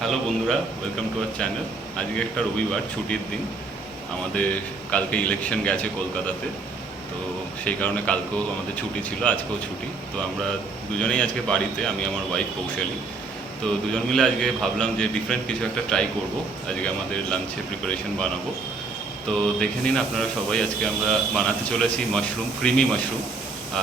Hello বন্ধুরা, welcome to our channel. আজকে একটা রবিবার, ছুটির দিন। আমাদের কালকে ইলেকশন গেছে কলকাতাতে, তো সেই কারণে কালকেও আমাদের ছুটি ছিল, আজকেও ছুটি। তো আমরা দুজনেই আজকে বাড়িতে, আমি আমার ওয়াইফ কৌশালী। তো দুজন মিলে আজকে ভাবলাম যে ডিফারেন্ট কিছু একটা ট্রাই করব। আজকে আমাদের লাঞ্চে প্রিপারেশন বানাবো। তো দেখে নিন আপনারা সবাই, আজকে আমরা বানাতে চলেছি মাশরুম, ক্রিমি মাশরুম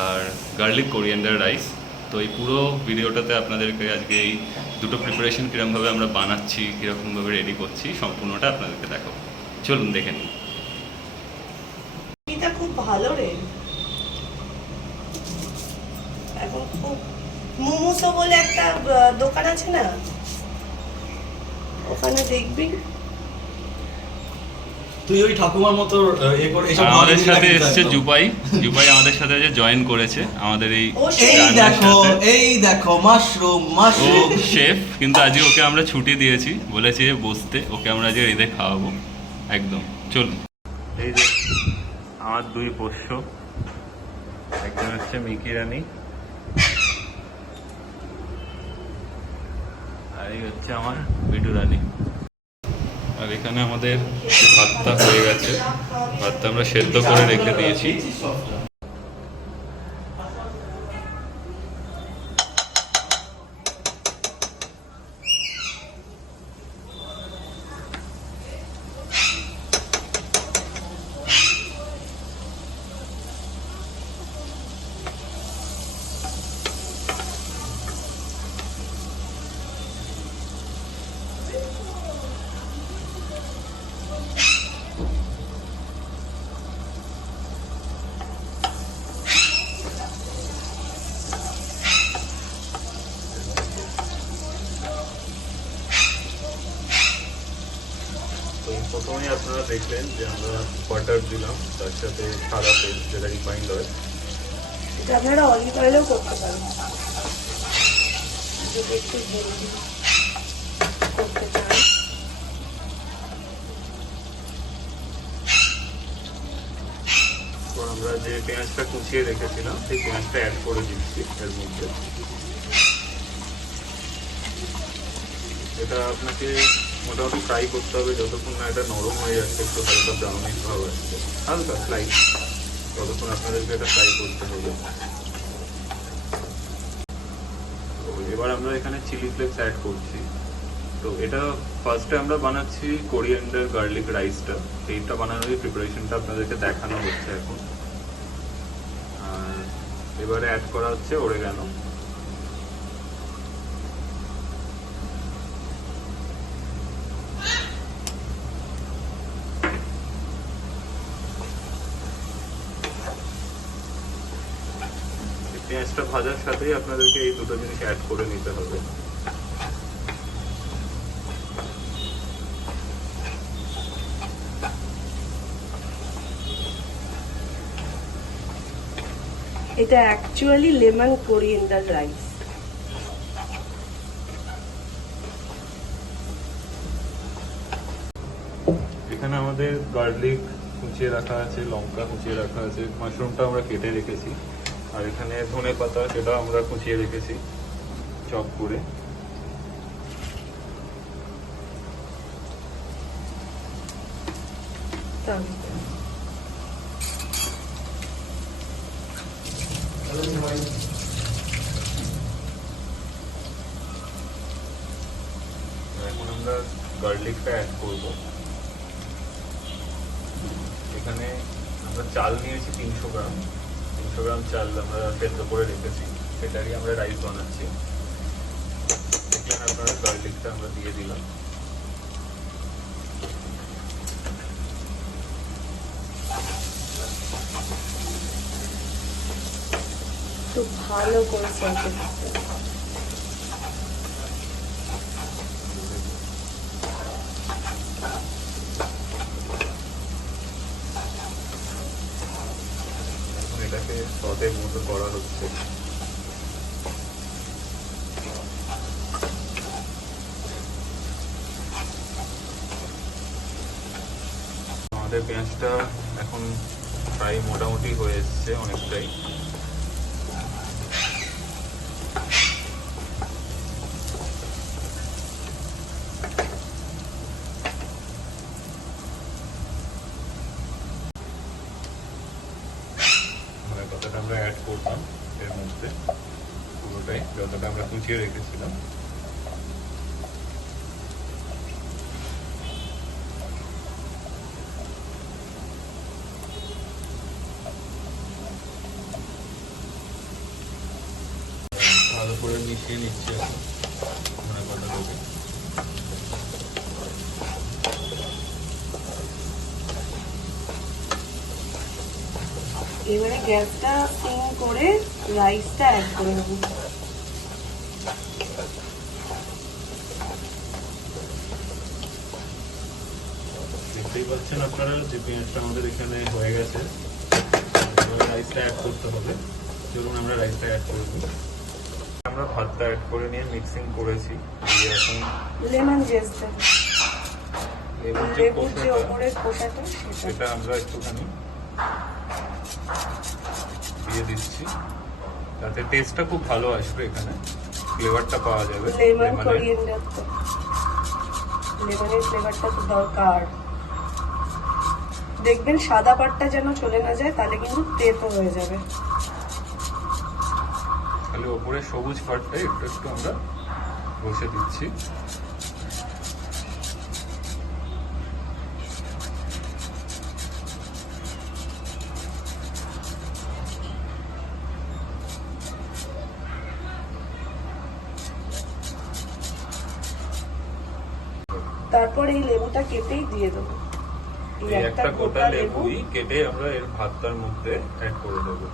আর গার্লিক কোরিয়েন্ডার রাইস। তো এই পুরো ভিডিওটাতে আপনাদেরকে আজকে এই দুটো প্রিপারেশন কীরকমভাবে আমরা বানাচ্ছি, কীরকমভাবে রেডি করছি, সম্পূর্ণটা আপনাদেরকে দেখাবো। চলুন দেখে নিন। এটা খুব ভালো রে। এখন খুব মোমোসো বলে একটা দোকান আছে না, ওখানে দেখবি তুই ওই ঠাকুমার মতো আমাদের সাথে এসছে জুবাই। জুবাই আমাদের সাথে যে জয়েন করেছে আমাদের এই দেখো মাশরুম মাশরুম শেফ। কিন্তু আজকে ওকে আমরা ছুটি দিয়েছি, বলেছি যে বসতে, ওকে আমরা আজকে রেঁধে খাওয়াবো একদম। চলুন। এই যে আমার দুই পোষ্য, একজন হচ্ছে মিকি রানী আর এই হচ্ছে আমার বিটু রানী। আর এখানে আমাদের ভাতটা হয়ে গেছে, ভাতটা আমরা সেদ্ধ করে রেখে দিয়েছি। প্রথমেই আপনারা দেখলেন যে আমরা বাটার দিলাম, তার সাথে সাদা তেল যেটা রিফাইন্ড অয়েল। এটা আপনারা অলিভ অয়েলও করতে পারেন যদি একটু হেলদি করতে চান। তো আমরা যে পেঁয়াজটা কুচিয়ে রেখেছিলাম সেই পেঁয়াজটা অ্যাড করে দিচ্ছি এর মধ্যে। এটা আপনাকে মোটামুটি ফ্রাই করতে হবে যতক্ষণ না এটা নরম হয়ে যাচ্ছে, একটু হালকা ব্রাউনিশ ভাব আসছে, হালকা স্লাইস, ততক্ষণ আপনাদেরকে এটা ফ্রাই করতে হবে। তো এবার আমরা এখানে চিলি ফ্লেক্স অ্যাড করছি। তো এটা ফার্স্টে আমরা বানাচ্ছি কোরিয়েন্ডার গার্লিক রাইসটা, এইটা বানানোর প্রিপারেশনটা আপনাদেরকে দেখানো হচ্ছে এখন। আর এবারে অ্যাড করা হচ্ছে অরেগানো। পেঁয়াজটা ভাজার সাথেই আপনাদেরকে এই দুটো জিনিস অ্যাড করে নিতে হবে। এটা অ্যাকচুয়ালি লেমন কোরিয়েন্ডার রাইস। এখানে আমাদের গার্লিক কুচিয়ে রাখা আছে, লঙ্কা কুচিয়ে রাখা আছে, মাশরুমটা আমরা কেটে রেখেছি, আর এখানে ধনে পাতা সেটা আমরা কুচিয়ে রেখেছি চপ করে। এখন আমরা গার্লিকটা অ্যাড করবো। এখানে আমরা চাল নিয়েছি 300 গ্রাম। 300 গ্রাম চাল আমরা সেদ্ধ করে রেখেছি, সেটারই আমরা রাইস বানাচ্ছি। দেখলেন আপনারা, গার্লিকটা আমরা দিয়ে দিলাম। তো ভালো করে সলতে দিতে এটাকে সতের মতো করা হচ্ছে। আমাদের পেঁয়াজটা এখন ফ্রাই মোটামুটি হয়ে এসছে অনেকটাই। মাখিয়ে রেখেছিলাম। ভালো করে মিশিয়ে নিচ্ছি এখন ধনে পাতাটাকে। এবারে গ্যাসটা সিম করে রাইসটা অ্যাড করে দেবো। দেখতেই পাচ্ছেন আপনারা যে পেঁয়াজটা আমাদের এখানে হয়ে গেছে, রাইসটা অ্যাড করতে হবে। চলুন আমরা রাইসটা অ্যাড করে দিই। আমরা ভাতটা অ্যাড করে নিয়ে মিক্সিং করেছি। এখন লেমন জেসটা, লেবুর লেবুর যে খোসাটা, ওপরের খোসাটা সেটা আমরা একটুখানি দিয়ে দিচ্ছি, তাতে টেস্টটা খুব ভালো আসবে, এখানে ফ্লেভারটা পাওয়া যাবে। লেমন কোরিয়েন্ডার, তো লেমনের ফ্লেভারটা তো দরকার। দেখবেন সাদা পাটটা যেন চলে না যায়, তাহলে কিন্তু তেতো হয়ে যাবে। খালি ওপরে সবুজ পাটটা একটু একটু আমরা বসে দিচ্ছি। তারপর এই লেবুটা কেটেই দিয়ে দেবো। এই একটা গোটা লেবুই কেটে আমরা এর ভাতটার মধ্যে অ্যাড করে দেবো।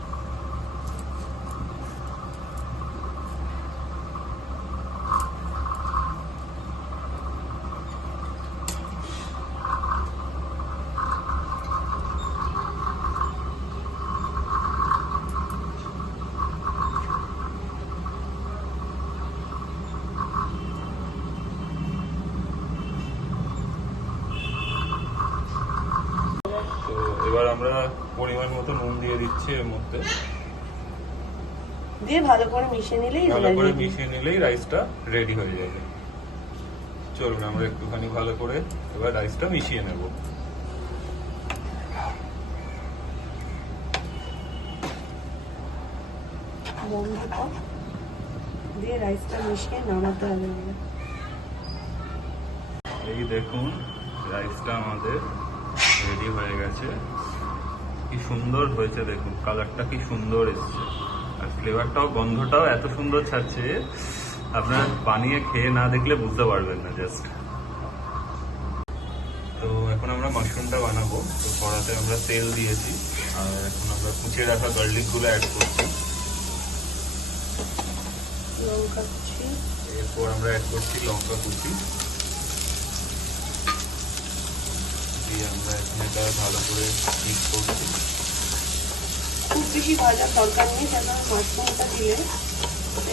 তো এবার আমরা পরিমাণ মতো নুন দিয়ে দিচ্ছি এর মধ্যে। দিয়ে ভালো করে মিশিয়ে নিলেই ভালো করে মিশিয়ে নিলেই রাইসটা রেডি হয়ে যাবে। চলুন আমরা একটুখানি ভালো করে এবার রাইসটা মিশিয়ে নেব। বন্ধ কর দিয়ে রাইসটা মিশিয়ে নামাতে হবে। এই দেখুন রাইসটা আমাদের রেডি হয়ে গেছে। কি সুন্দর হয়েছে দেখুন, কালারটা কি সুন্দর এসছে, আর ফ্লেভারটাও গন্ধটাও এত সুন্দর ছাড়ছে, আপনারা বানিয়ে খেয়ে না দেখলে বুঝতে পারবেন না জাস্ট। তো এখন আমরা মাশরুমটা বানাবো। তো কড়াতে আমরা তেল দিয়েছি, আর এখন আমরা কুচিয়ে রাখা গার্লিকগুলো অ্যাড করছি। লঙ্কা কুচি, এরপর আমরা অ্যাড করছি লঙ্কা কুচি দিয়ে আমরা এখানে এটা ভালো করে মিক্স করছি। খুব বেশি ভাজার দরকার নেই, কারণ মাশরুমটা দিলে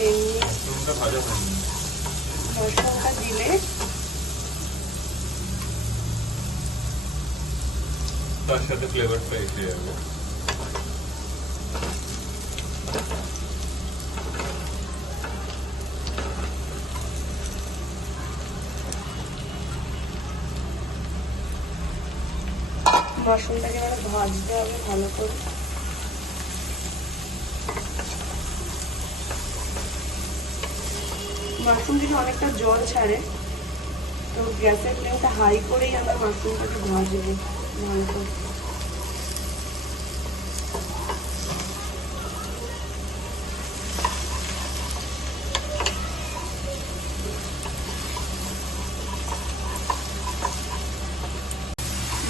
এমনি মাশরুমটা ভাজা হয়নি, মাশরুমটা দিলে তার সাথে ফ্লেভারটা এসে যাবে। মাশরুমটাকে মানে ভাজতে হবে ভালো করে। মাশরুম থেকে অনেকটা জল ছাড়ে, তো গ্যাসের ফ্লেমটা হাই করেই আমরা মাশরুমটাকে ভাজবো ভালো করে।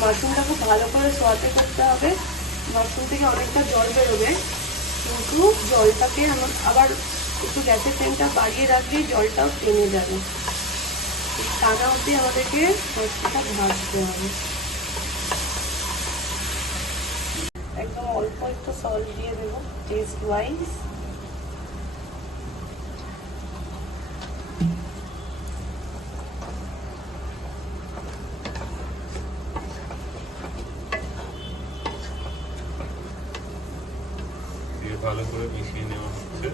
মাশরুমটা খুব ভালো করে সোয়াতে করতে হবে। মাশরুম থেকে অনেকটা জল বেরোবে, কিন্তু জলটাকে আবার একটু গ্যাসের ফ্লেমটা বাড়িয়ে রাখলেই জলটাও টেনে যাবে। টানা অবধি আমাদেরকে মাশরুমটা ভাজতে হবে। একদম অল্প একটু সল্ট দিয়ে দেবো টেস্ট ওয়াইজ। ভালো করে মিশিয়ে নেওয়া হচ্ছে।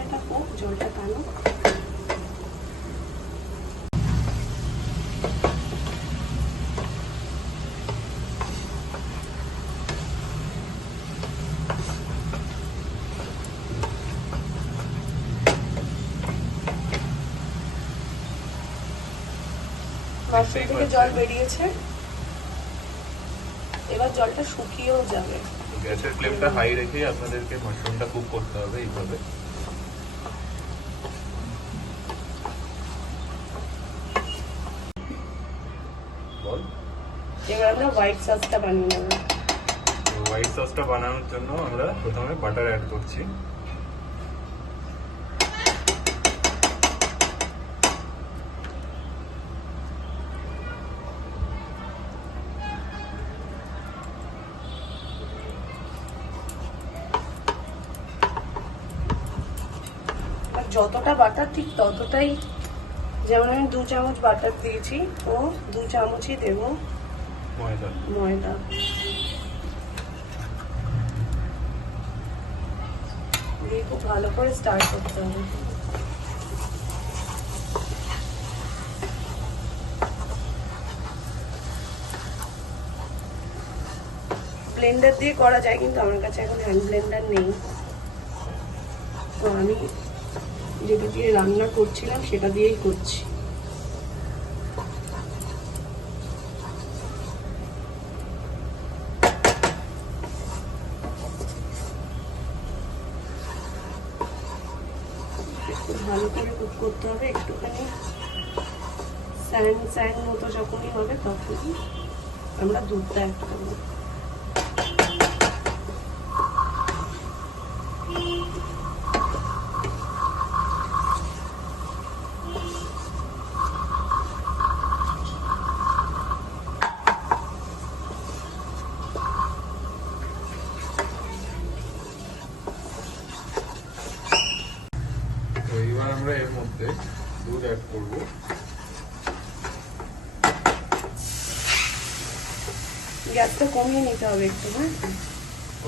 এটা হোক, জলটা টানো। মাশরুম থেকে জল বেরিয়েছে, এবার জলটা শুকিয়েও যাবে। গ্যাসের ফ্লেমটা হাই রেখেই আপনাদেরকে মাশরুমটা কুক করতে হবে এইভাবে। বল। এবার আমরা হোয়াইট সসটা বানিয়ে নেব। হোয়াইট সসটা বানানোর জন্য আমরা প্রথমে বাটার অ্যাড করছি। আর যতটা বাটার ঠিক ততটাই, যেমন আমি 2 চামচ বাটার দিয়েছি, ও 2 চামচই দেব ময়দা। ময়দা। দিয়ে খুব ভালো করে স্টার্ট করতে হবে। ব্লেন্ডার দিয়ে করা যায়, কিন্তু আমার কাছে এখন হ্যান্ড ব্লেন্ডার নেই, তো আমি যেটা দিয়ে রান্না করছিলাম সেটা দিয়েই করছি। একটু ভালো করে কুক করতে হবে, একটুখানি স্যান্ড স্যান্ড মতো যখনই হবে তখনই আমরা দুধটা অ্যাড করবো। তো এইবার আমরা এর মধ্যে দুধ অ্যাড করব। গ্যাসটা কমিয়ে নিতে হবে একটু, হ্যাঁ?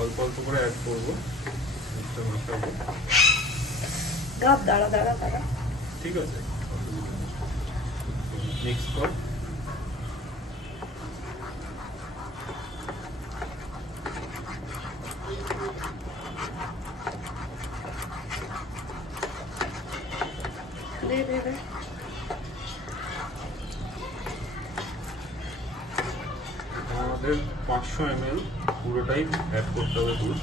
অল্প অল্প করে অ্যাড করবো, মেশাবো। গাপ দাঁড়া দাঁড়া দাঁড়া। ঠিক আছে, মিক্স কর। দে দে দে। আমাদের 500 ml পুরোটাই অ্যাড করতে হবে দুধ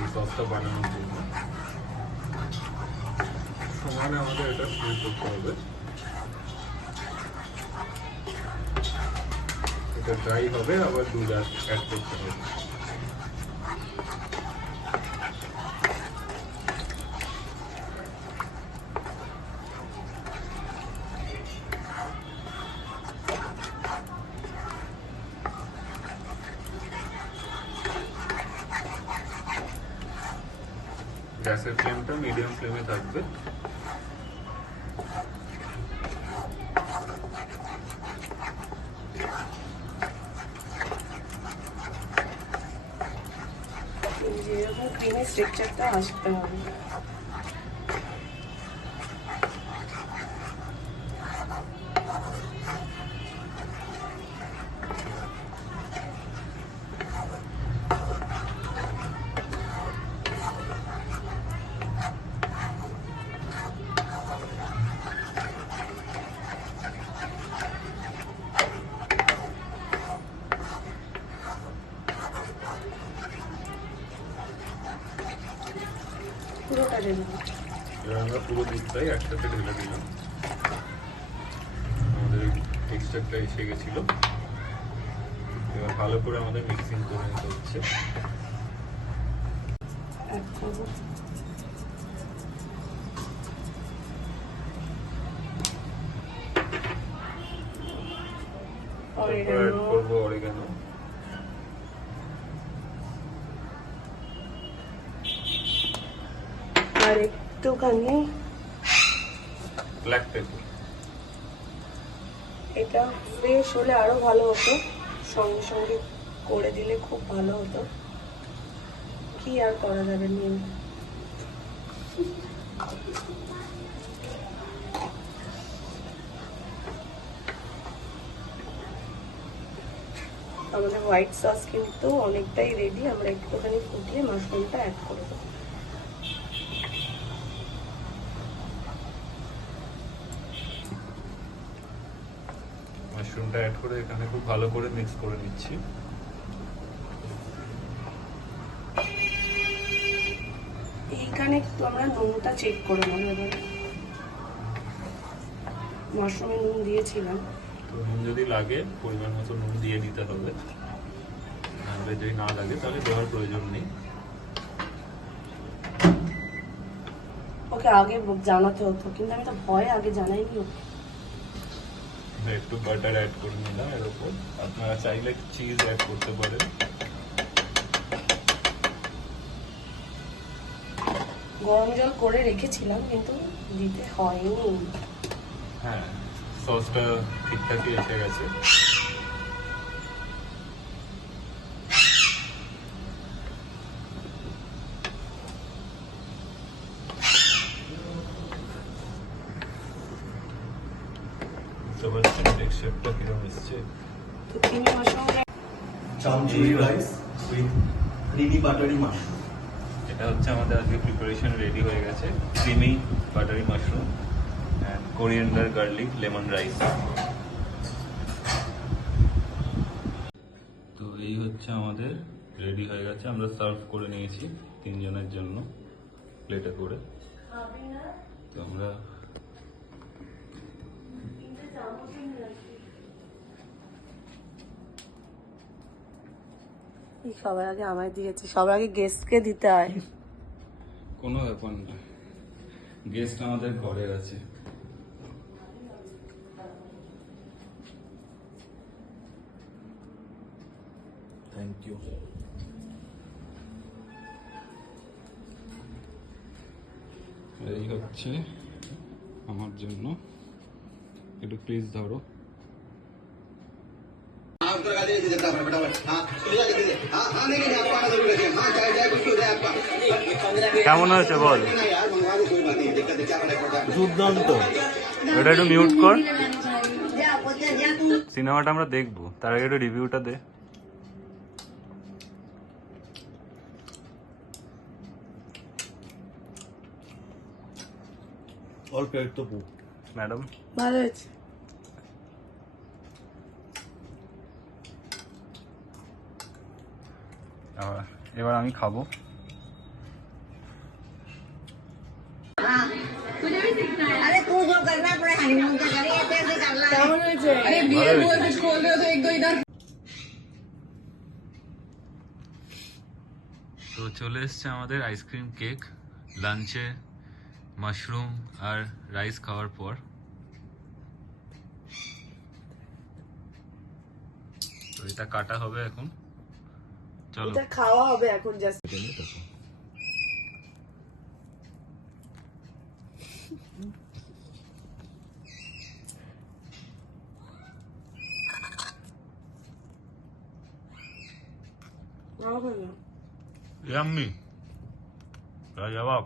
এই সসটা বানানোর জন্য। সমানে আমাদের এটা স্টির করতে হবে। এটা ড্রাই হবে, আবার দুধ অ্যাড করতে হবে। গ্যাসের ফ্লেমটা মিডিয়াম ফ্লেমে থাকবে। যেরকম ক্রিমের স্ট্রাকচারটা আসতে হবে। পুরোটা ঢেলে দিই। এবার আমরা পুরো দুধটাই একসাথে ঢেলে দিলাম। আমাদের টেক্সচারটা এসে গেছিল। এবার ভালো করে আমাদের মিক্সিং করে নিতে হচ্ছে। অ্যাড করবো। তারপর অ্যাড করবো অরিগানো। আর একটুখানি ব্ল্যাক পেপার। এটা ফ্রেশ হলে আরো ভালো হতো, সঙ্গে সঙ্গে করে দিলে খুব ভালো হতো, কি আর করা যাবে নিয়ে। আমাদের হোয়াইট সস কিন্তু অনেকটাই রেডি, আমরা একটুখানি ফুটিয়ে মাশরুমটা অ্যাড করে দেবো। মাশরুমটা অ্যাড করে এখানে খুব ভালো করে মিক্স করে নিচ্ছি। এইখানে একটু আমরা নুনটা চেক করে নেবো এবারে। মাশরুমে নুন দিয়েছিলাম। তো নুন যদি লাগে পরিমাণ মতো নুন দিয়ে দিতে হবে, নাহলে যদি না লাগে তাহলে দেওয়ার প্রয়োজন নেই। ওকে আগে জানাতে হতো, কিন্তু আমি তো ভয়ে আগে জানাইনি ওকে। একটু বাটার অ্যাড করে নিলাম এর উপর, আপনারা চাইলে চিজ অ্যাড করতে পারেন। গরম জল করে রেখেছিলাম কিন্তু দিতে হয়নি। হ্যাঁ, সসটা ঠিকঠাকই এসে গেছে। বুঝতে পারছেন টেক্সচারটা কিরকম এসছে? তো creamy mushroom chimichurri rice with creamy buttery mushroom. এটা হচ্ছে আমাদের আজকে প্রিপারেশন রেডি হয়ে গেছে। Creamy buttery mushroom and coriander garlic lemon rice. তো এই হচ্ছে আমাদের রেডি হয়ে গেছে। আমরা সার্ভ করে নিয়েছি 3 জনের জন্য প্লেটে করে। তো আমরা সবার আগে আমায় দিয়েছে, সবার আগে গেস্টকে দিতে হয়। কোনো ব্যাপার না, গেস্ট আমাদের ঘরে আছে। Thank you. এই হচ্ছে আমার জন্য, একটু প্লিজ ধরো। কেমন হয়েছে বল? দুর্দান্ত। ওটা একটু মিউট কর, সিনেমাটা আমরা দেখবো, তার আগে একটু রিভিউটা দে। অল ক্রেডিট তো ম্যাডাম ভালো হয়েছে। এবার আমি খাবো। अरे तू जो करना पड़े हनीमून का करिए ऐसे करना है। কেমন হয়েছে? তো চলে এসছে আমাদের আইসক্রিম কেক লাঞ্চে, মাশরুম আর রাইস খাওয়ার পর। তো এটা কাটা হবে এখন, চলো। এটা খাওয়া হবে এখন জাস্ট। ইয়াম্মি, জবাব।